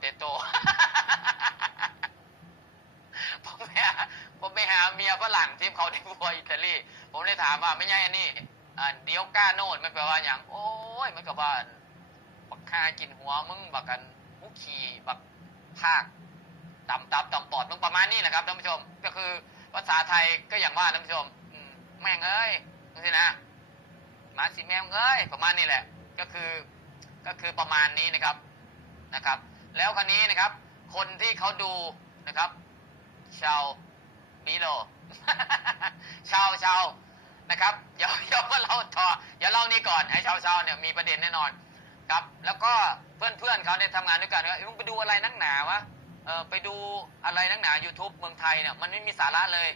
เตโต้ผมไปหาผมไปหาเมียฝรั่งที่เขาได้บัวอิตาลี ผมเลยถามว่าไม่ใช่อันนี้อ่าเดียวก้าโนดมันแปลว่าอย่าง โอ้ยมันก็ว่าบักคากินหัวมึงบักกันมุขีบักภาคต่ำตับต่ำปอดมึงประมาณนี้แหละครับท่านผู้ชม ก็คือภาษาไทยก็อย่างว่าท่านผู้ชมแม่งเอ้ยนี่สินะมาสิแมงเอ้ยประมาณนี้แหละ ก็คือก็คือประมาณนี้นะครับนะครับ แล้วคันนี้นะครับ คนที่เขาดูนะครับ ชาวบีโล ชาวชาวนะครับ เดี๋ยวเดี๋ยวมาเล่าต่ออย่าเล่านี้ก่อนไอ้ชาวชาวเนี่ยมีประเด็นแน่นอนครับ แล้วก็เพื่อนเพื่อนเขาเนี่ยทำงานด้วยกันว่าเอ้ยมึงไปดูอะไรนักหนาวะเออไปดูอะไรนักหนา YouTube เมืองไทยเนี่ยมันไม่มีสาระเลย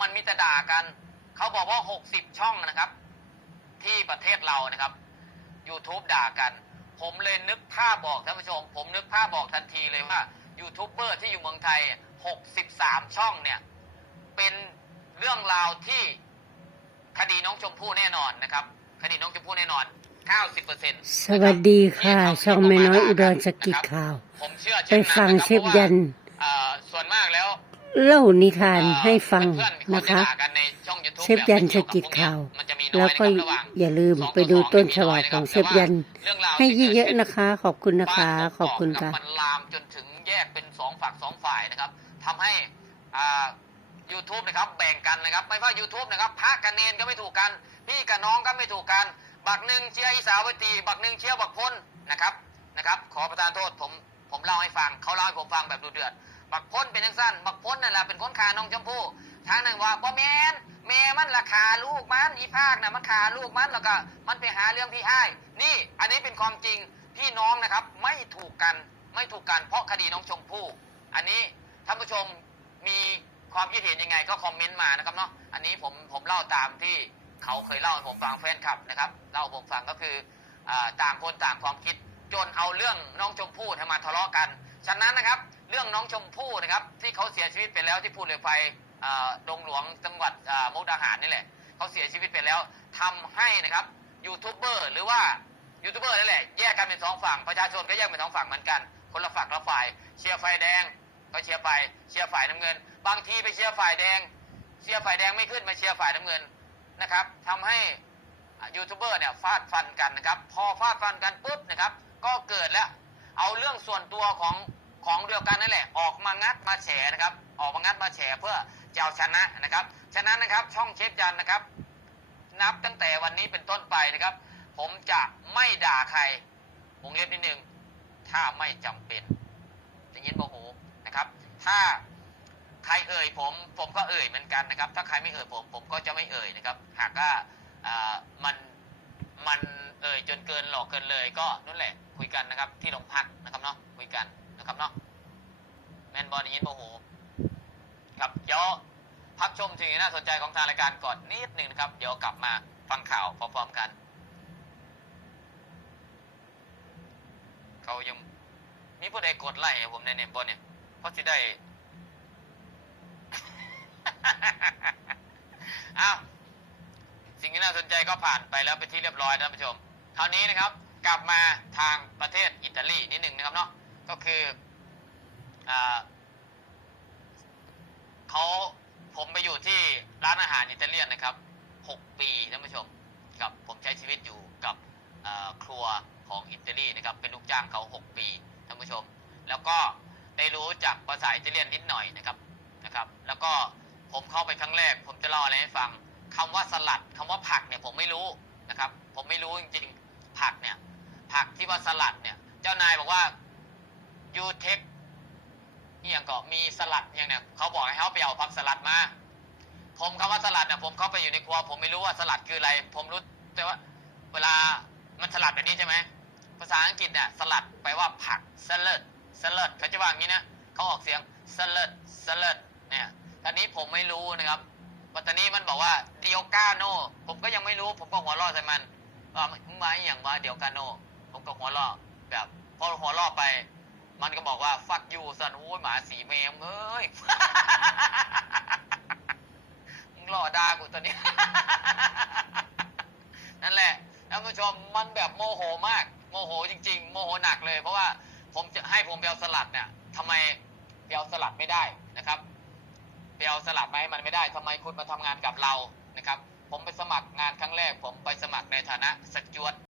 มันมีแต่ด่ากันเขาบอกว่า 60 ช่องนะครับ ที่ประเทศเรานะครับ YouTube ด่ากัน ผมเลยนึกาพบอกท่านผู้ชม ผมนึกภาพบอกทันทีเลยว่ายูทูบเบอร์ที่อยู่เมืองไทย 63 ช่องเนี่ย เป็นเรื่องราวที่คดีน้องชมพู่แน่นอนนะครับ คดีน้องชมพู่แน่นอน 90%สวัสดีค่ะ ช่องแม่น้อยอุดรสกิจข่าว ผมเชื่อไปเช่นนั้นฟังนะครับเชฟยันเพราะว่าเอ่อส่วนมากแล้ว เล่านิทานให้ฟังเพื่อๆนะคะเขาจด่ากันในช่อง YouTube เชฟยันแบบไม่สกิจเกี่ยวข่าว บพกเนี้ยมันจะมีน้แล้อวยก็นะครับระหว่างอย่าลืมสองไปดูต่อสองต้นมีฉบับน้ของนะเชครับฟยันเรื่องราวให้ที่เยกิดอะขึ้ๆนะคะ ขอบคุณนะคะบ้านกขอบคุณกค่ะมันลามจนถึงแยกเป็นสองฝักสองฝ่ายนะครับทำให้อ่า YouTube นะครับแบ่งกันนะครับ ไม่ว่า YouTube นะครับพระกับเนนก็ไม่ถูกกัน พี่กับน้องก็ไม่ถูกกัน บักหนึ่งเชียร์อีสาวตีบักหนึ่งเชียร์บักพ้นนะครับนะครับ ขอประทานโทษผมผมเล่าให้ฟังเขาเล่าให้ผมฟังแบบดูเดือด บักพ้นเป็นยังสั้นบักพ้นนั่นแหละเป็นคนขาน้องชมพู่ ทางหนึ่งว่าบ่แมนแม่มันราคาลูกมันอีภาคนะมันขาลูกมันแล้วก็มันไปหาเรื่องพี่อ้ายนี่อันนี้เป็นความจริงพี่น้องนะครับ ไม่ถูกกันไม่ถูกกันเพราะคดีน้องชมพู่อันนี้ท่านผู้ชมมีความคิดเห็นยังไงก็คอมเมนต์มานะครับเนาะอันนี้ผมผมเล่าตามที่เขาเคยเล่าให้ผมฟังแฟนคลับนะครับเล่าผมฟังก็คืออต่างคนต่างความคิดจนเอาเรื่องน้องชมพู่มาทะเลาะกัน ฉะนั้นนะครับ เรื่องน้องชมพู่นะครับที่เขาเสียชีวิตไปแล้วที่พูดเลยไฟ ดงหลวงจังหวัดมุกดาหารนี่แหละเขาเสียชีวิตไปแล้วทำให้นะครับยูทูบเบอร์หรือว่ายูทูบเบอร์นั่นแหละแยกกันเป็นสองฝั่งประชาชนก็แยกเป็นสองฝั่งเหมือนกัน คนละฝักละฝ่าย เชียร์ไฟแดงก็เชียร์ไฟเชียร์ฝ่ายน้ำเงิน บางทีไปเชียร์ฝ่ายแดง เชียร์ฝ่ายแดงไม่ขึ้นมาเชียร์ฝ่ายน้ำเงินนะครับทำให้ยูทูบเบอร์เนี่ยฟาดฟันกันนะครับ พอฟาดฟันกันปุ๊บนะครับ ก็เกิดแล้ว เอาเรื่องส่วนตัวของของเดียวกันนั่นแหละ ออกมางัดมาแฉนะครับ ออกมางัดมาแฉเพื่อ จะเอาชนะนะครับ ฉะนั้นนะครับช่องเชฟยันนะครับ นับตั้งแต่วันนี้เป็นต้นไปนะครับ ผมจะไม่ด่าใครวงเล็บนิดนึงถ้าไม่จำเป็นได้ยินโมโหนะครับ ถ้าใครเอ่ยผมผมก็เอ่ยเหมือนกันนะครับ ถ้าใครไม่เอ่ยผมผมก็จะไม่เอ่ยนะครับ หากว่ามันมันเอ่ยจนเกินหลอกเกินเลยก็นั่นแหละคุยกันนะครับ ที่โรงพักนะครับเนาะคุยกันนะครับเนาะแมนบอลได้ยินโมโห ยวพักชมสิ่งที่น่าสนใจของทางรายการก่อนนิดหนึ่งนะครับ เดี๋ยวกลับมาฟังข่าวพร้อมๆกัน เขายังมีผู้ใดกดไลค์ผมในเนมบอลเนี่ยเพราะที่ได้อ้าวสิ่งที่น่าสนใจก็ผ่านไปแล้วเป็นที่เรียบร้อยนะท่านผู้ชมคราวนี้นะครับ กลับมาทางประเทศอิตาลีนิดหนึ่งนะครับเนาะก็คืออ่า เขาผมไปอยู่ที่ร้านอาหารอิตาเลียนนะครับหกปีท่านผู้ชมครับผมใช้ชีวิตอยู่กับครัวของอิตาลีนะครับเป็นลูกจ้างเขาหกปีท่านผู้ชม แล้วก็ได้รู้จักภาษาอิตาเลียนนิดหน่อยนะครับนะครับ แล้วก็ผมเข้าไปครั้งแรก ผมจะเล่าอะไรให้ฟังคำว่าสลัดคำว่าผักเนี่ยผมไม่รู้นะครับ ผมไม่รู้จริงๆผักเนี่ยผักที่ว่าสลัดเนี่ย เจ้านายบอกว่า you take อย่างก็มีสลัดอย่างเนี่ยเขาบอกให้เขาไปเอาผักสลัดมา ผมคำว่าสลัดเนี่ยผมเข้าไปอยู่ในครัว ผมไม่รู้ว่าสลัดคืออะไร ผมรู้แต่ว่า เวลามันสลัดแบบนี้ใช่ไหมภาษาอังกฤษเนี่ยสลัดแปลว่าผัก salad salad เขาจะว่าอย่างนี้นะเขาออกเสียง salad salad เนี่ยตอนนี้ผมไม่รู้นะครับปัตตานีมันบอกว่าเดียวกาโนผมก็ยังไม่รู้ ผมก็หัวเราะใส่มันว่ามึงมาอย่างว่าเดียวกาโนผมก็หัวเราะแบบพอหัวเราะไป มันก็บอกว่า fuck you สันโอ้ยหมาสีแมวเอ้ยมึงหล่อด่ากูตัวนี้ นั่นแหละท่านผู้ชมมันแบบโมโหมาก โมโหจริง ๆ โมโหหนักเลย เพราะว่าผมจะให้ผมไปเอาสลัดเนี่ยทำไมไปเอาสลัดไม่ได้นะครับไปเอาสลัดมาให้มันไม่ได้ทำไมคุณมาทำงานกับเรานะครับ ผมไปสมัครงานครั้งแรก ผมไปสมัครในฐานะสจวต